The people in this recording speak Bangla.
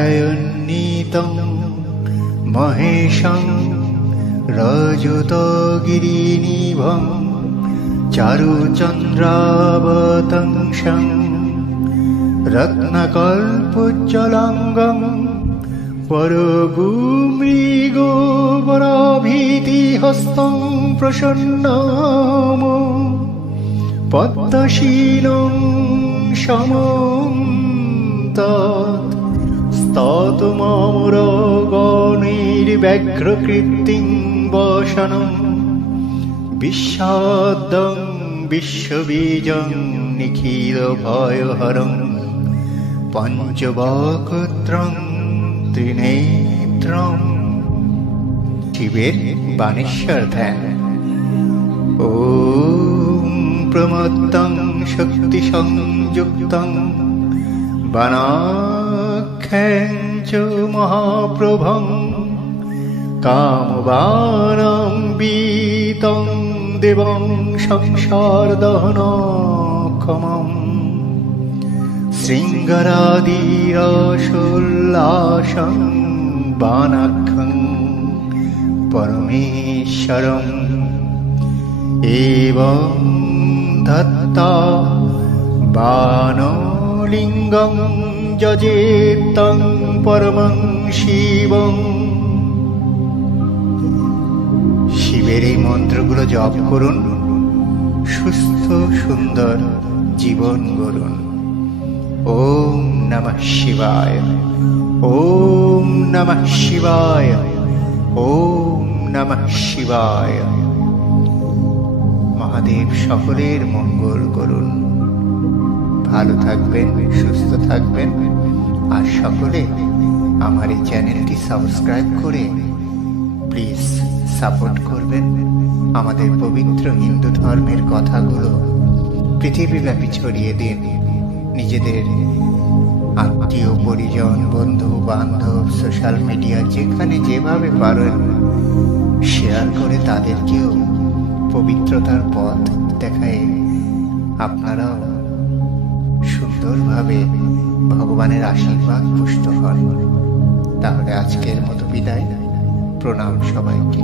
ध्यायन्नीतं महेशं रजतगिरिनिभं चारुचन्द्रावतंसं रत्नकल्पोज्ज्वलाङ्गं परगुमृगोपराभीतिहस्तं प्रसन्नं पद्मशीलं समं तत् स्तोतुममुरगणैर्व्याघ्रकृतिं वसनं विषादं विश्वबीजं निखिलभयहरं पञ्चवक्त्रं त्रिनेत्रं। शिवेर बाणेश्वर ध्यान। ओम प्रमत्तं शक्तिसंयुक्तं बाणाख्यं च महाप्रभं कामबाणं वीतं देवं संसारदहनक्षमम् शृङ्गारादिरसोल्लासं बाणाख्यं परमेश्वरम् एवं दत्ता बाणलिङ्गं यजेतं परमं शिवं। শিবের এই মন্ত্রগুলো জপ করুন, সুস্থ সুন্দর জীবন গড়ুন। ওম নমঃ শিবায়, ওম নমঃ শিবায়, ওম নমঃ শিবায়। মহাদেব সকলের মঙ্গল করুন। ভালো থাকবেন, সুস্থ থাকবেন, আর সকলে আমার এই চ্যানেলটি সাবস্ক্রাইব করে প্লিজ সাপোর্ট করবেন। আমাদের পবিত্র হিন্দু ধর্মের কথাগুলো পৃথিবীব্যাপী ছড়িয়ে দিন। নিজেদের আত্মীয় পরিজন, বন্ধু বান্ধব, সোশ্যাল মিডিয়া যেখানে যেভাবে পারেন শেয়ার করে তাদেরকেও পবিত্রতার পথ দেখায় আপনারাও সুন্দরভাবে ভগবানের আশীর্বাদ পুষ্ট হন। তাহলে আজকের মতো বিদায়। প্রণাম সবাইকে।